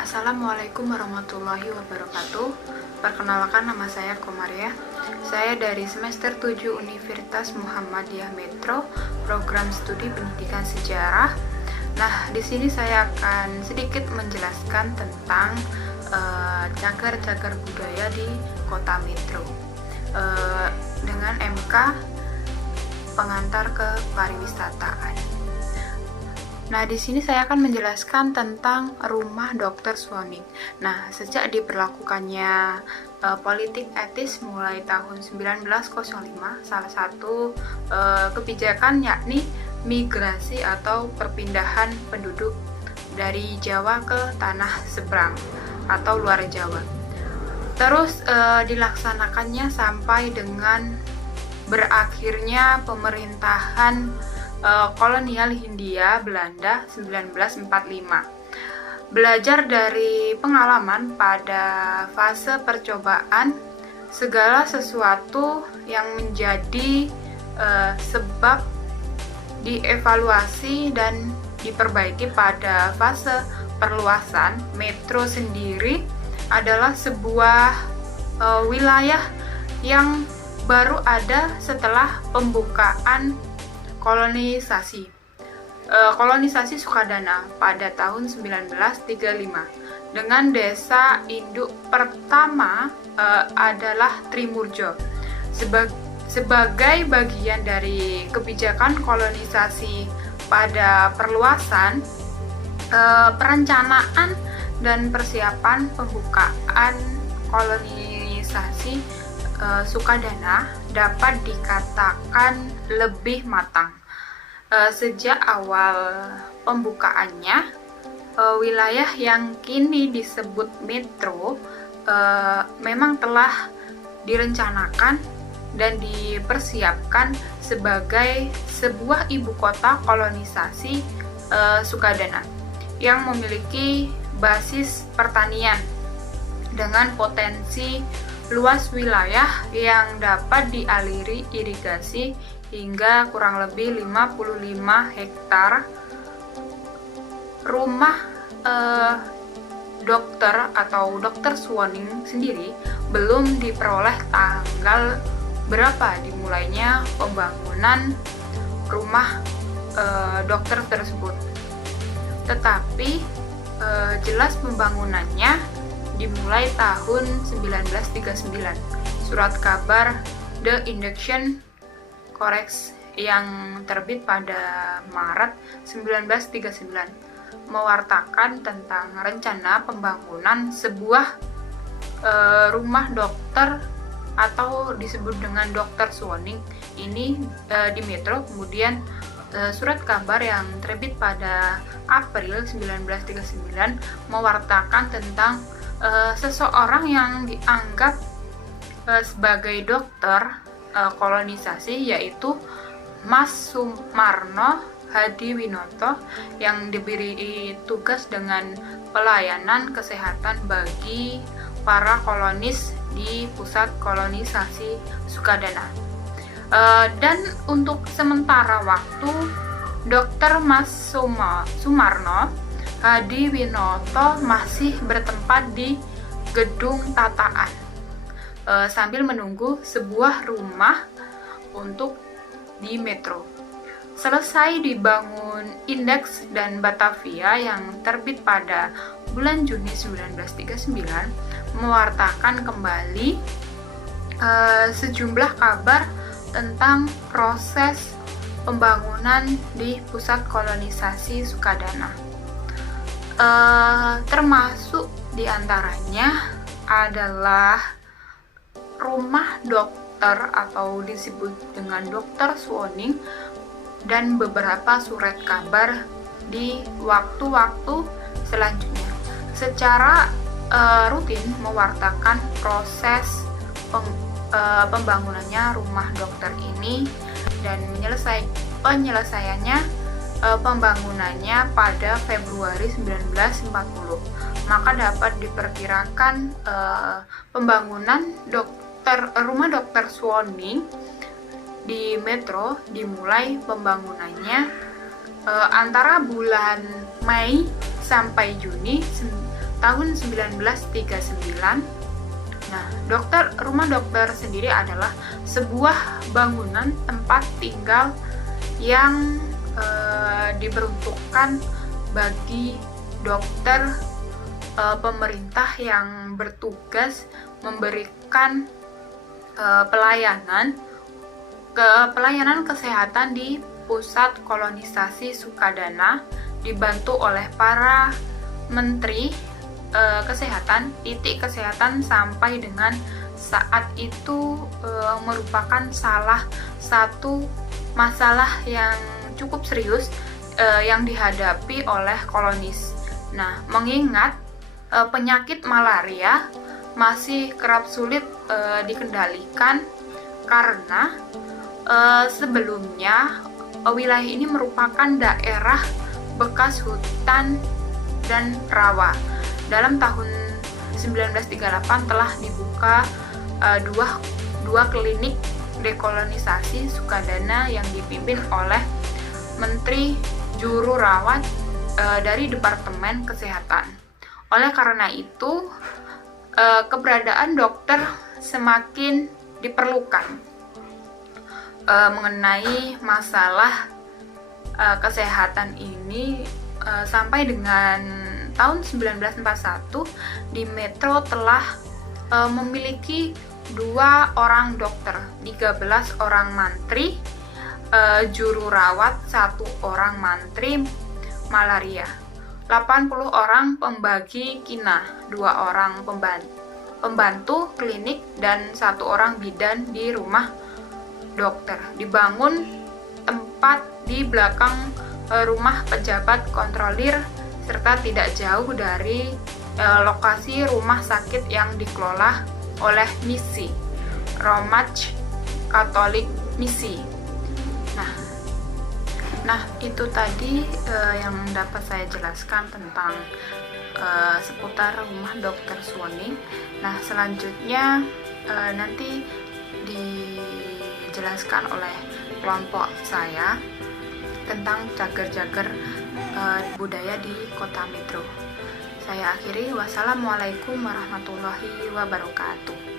Assalamualaikum warahmatullahi wabarakatuh. Perkenalkan, nama saya Komaria. Saya dari semester 7 Universitas Muhammadiyah Metro, program studi pendidikan sejarah. Nah, di sini saya akan sedikit menjelaskan tentang cagar-cagar budaya di Kota Metro dengan MK pengantar ke pariwisataan. Nah, di sini saya akan menjelaskan tentang Rumah Dr. Suwoning. Nah, sejak diberlakukannya politik etis mulai tahun 1905, salah satu kebijakan yakni migrasi atau perpindahan penduduk dari Jawa ke tanah seberang atau luar Jawa. Terus dilaksanakannya sampai dengan berakhirnya pemerintahan kolonial Hindia Belanda 1945. Belajar dari pengalaman pada fase percobaan, segala sesuatu yang menjadi sebab dievaluasi dan diperbaiki pada fase perluasan. Metro sendiri adalah sebuah wilayah yang baru ada setelah pembukaan kolonisasi Sukadana pada tahun 1935 dengan desa induk pertama adalah Trimurjo. Sebagai bagian dari kebijakan kolonisasi pada perluasan, perencanaan dan persiapan pembukaan kolonisasi Sukadana dapat dikatakan lebih matang. Sejak awal pembukaannya, wilayah yang kini disebut Metro memang telah direncanakan dan dipersiapkan sebagai sebuah ibu kota kolonisasi Sukadana yang memiliki basis pertanian dengan potensi luas wilayah yang dapat dialiri irigasi hingga kurang lebih 55 hektar. Rumah dokter atau Dr. Suwoning sendiri belum diperoleh tanggal berapa dimulainya pembangunan rumah dokter tersebut. Tetapi jelas pembangunannya dimulai tahun 1939. Surat kabar The Induction Codex yang terbit pada Maret 1939 mewartakan tentang rencana pembangunan sebuah rumah dokter atau disebut dengan Dr. Suwoning ini di Metro. Kemudian surat kabar yang terbit pada April 1939 mewartakan tentang seseorang yang dianggap sebagai dokter kolonisasi, yaitu Mas Sumarno Hadiwinoto, yang diberi tugas dengan pelayanan kesehatan bagi para kolonis di pusat kolonisasi Sukadana. Dan untuk sementara waktu, Dr. Mas Sumarno Hadiwinoto masih bertempat di gedung tataan sambil menunggu sebuah rumah untuk di Metro. Selesai dibangun Indeks dan Batavia yang terbit pada bulan Juni 1939 mewartakan kembali sejumlah kabar tentang proses pembangunan di pusat kolonisasi Sukadana. Termasuk diantaranya adalah rumah dokter atau disebut dengan Dr. Suwoning dan beberapa surat kabar di waktu-waktu selanjutnya secara rutin mewartakan proses pembangunannya rumah dokter ini dan penyelesaiannya pembangunannya pada Februari 1940. Maka dapat diperkirakan pembangunan rumah Dr. Suwoning di Metro dimulai pembangunannya antara bulan Mei sampai Juni tahun 1939. Nah, rumah dokter sendiri adalah sebuah bangunan tempat tinggal yang diperuntukkan bagi dokter pemerintah yang bertugas memberikan pelayanan kesehatan di pusat kolonisasi Sukadana, dibantu oleh para menteri kesehatan. Titik kesehatan sampai dengan saat itu merupakan salah satu masalah yang cukup serius yang dihadapi oleh kolonis. Nah, mengingat penyakit malaria masih kerap sulit dikendalikan karena sebelumnya wilayah ini merupakan daerah bekas hutan dan rawa. Dalam tahun 1938 telah dibuka dua klinik dekolonisasi Sukadana yang dipimpin oleh Menteri Juru Rawat dari Departemen Kesehatan. Oleh karena itu, keberadaan dokter semakin diperlukan mengenai masalah kesehatan ini sampai dengan tahun 1941 di Metro telah memiliki 2 orang dokter, 13 orang mantri juru rawat, 1 orang mantri malaria, 80 orang pembagi kina, 2 orang pembantu klinik, dan 1 orang bidan di rumah dokter. Dibangun tempat di belakang rumah pejabat kontrolir serta tidak jauh dari lokasi rumah sakit yang dikelola oleh misi Romatch Katolik Misi. Nah, itu tadi yang dapat saya jelaskan tentang seputar rumah Dr. Suwoning. Nah, selanjutnya nanti dijelaskan oleh kelompok saya tentang cagar-cagar budaya di Kota Metro. Saya akhiri, wassalamualaikum warahmatullahi wabarakatuh.